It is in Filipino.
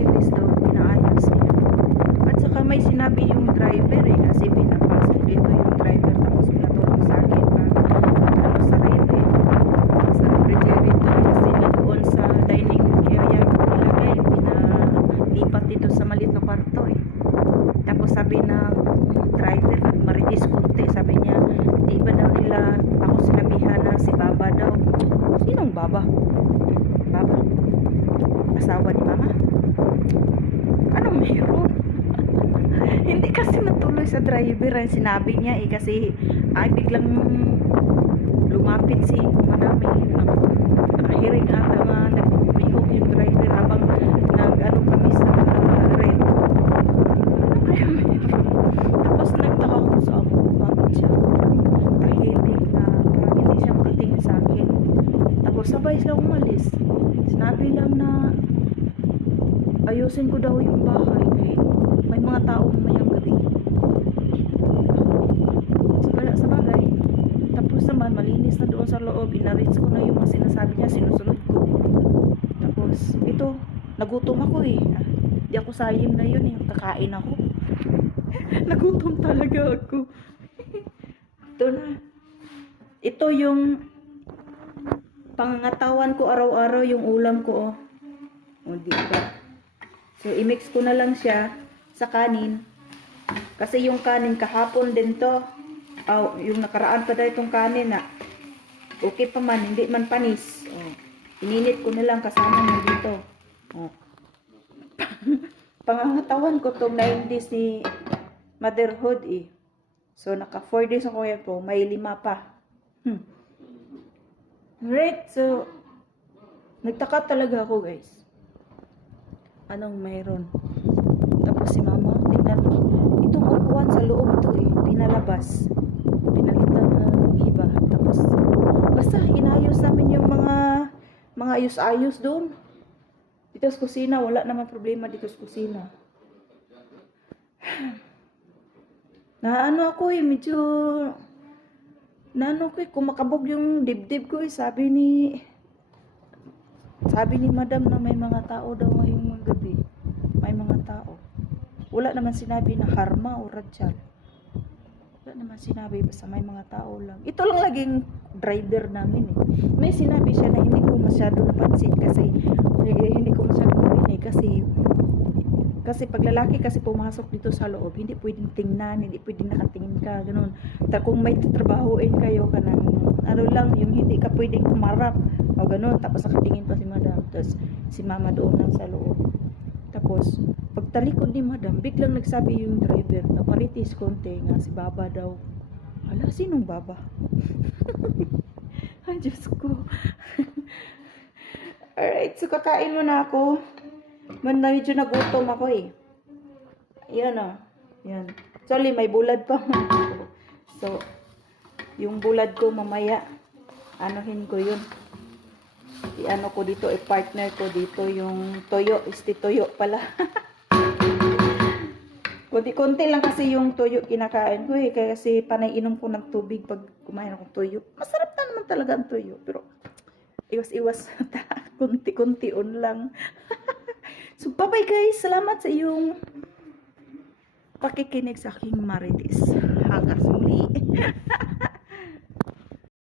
bridges doon, pinaayos niya. At saka may sinabi yung driver eh, kasi pinapasok dito yung driver tapos pinatulong sa akin pa ano sa rep eh. Sa refrigerator kasi doon sa dining area ko nilagay, pinalipat dito sa maliit na kwarto eh. Tapos sabi na driver, maritis konti, sabi niya, di ba daw nila, ako sinabihan na si Baba daw. Sinong Baba? Baba? Asawa ni Mama? Anong meron? Hindi kasi natuloy sa driver ang sinabi niya eh kasi ay biglang lumapit si madami nak nakahiring ata nga nagbihok yung driver habang nag ano kami sa red. Tapos nagtaka ko sa ako bakit siya tahimik na parang hindi siya makatingin sa akin? Tapos sabay sila umalis. Sinabi lang na ayusin ko daw yung bahay kay may mga tao mamayang gabi sa, sa bagay tapos naman malinis na doon sa inaris ko na yung mga sinasabi niya sinusunod ko. Tapos ito nagutom ako eh. Di ako sayang na yun eh kakain ako. Nagutom talaga ako. Ito na. Ito yung pangangatawan ko araw-araw yung ulam ko oh. O di ba? So, i-mix ko na lang siya sa kanin. Kasi yung kanin kahapon din to. Oh, yung nakaraan pa daw itong kanin na okay pa man, hindi man panis. Oh, ininit ko na lang kasama mo dito. Oh. Pangangatawan ko tong 9 days ni motherhood eh. So, naka 4 days ako yan po. May lima pa. Hmm. Right, so, nagtaka talaga ako guys anong mayroon. Tapos si mama, tingnan mo, itong upuan sa loob to eh, pinalabas. Pinalitan ng iba. Tapos, basta inayos namin yung mga, mga ayos-ayos doon. Dito sa kusina, wala naman problema dito sa kusina. Na ano ako eh, medyo, na ko eh, kumakabog yung dibdib ko eh, sabi ni, sabi ni madam na may mga tao daw ngayong gabi. May mga tao. Wala naman sinabi na harma o radyal. Wala naman sinabi basta may mga tao lang. Ito lang laging driver namin eh. May sinabi siya na hindi ko masyado napansin kasi eh, hindi ko masyado narinig kasi kasi pag lalaki kasi pumasok dito sa loob, hindi pwedeng tingnan, hindi pwedeng nakatingin ka, ganun. Ta kung may tatrabahoin kayo ka ng, ano lang, yung hindi ka pwedeng kumarap, o ganun. Tapos nakatingin pa si madam, tapos si mama doon lang sa loob. Tapos, pagtalikod ni madam, biglang nagsabi yung driver na paritis konti nga si baba daw. Hala, sinong baba? Ay, Diyos ko. Alright, so kakain muna ako. Man, medyo nagutom ako eh. Ayan o. Yan. Actually, may bulad pa. so, yung bulad ko mamaya, anuhin ko yun. I-ano ko dito, i-partner ko dito yung toyo. Isti toyo pala. Kunti-kunti lang kasi yung toyo kinakain ko eh. Kasi panay inom ko ng tubig pag kumain ako ng toyo. Masarap na naman talaga ang toyo. Pero, iwas-iwas. Kunti-kunti-un lang. So, bye-bye guys. Salamat sa iyong pakikinig sa aking marites. Hanggang muli.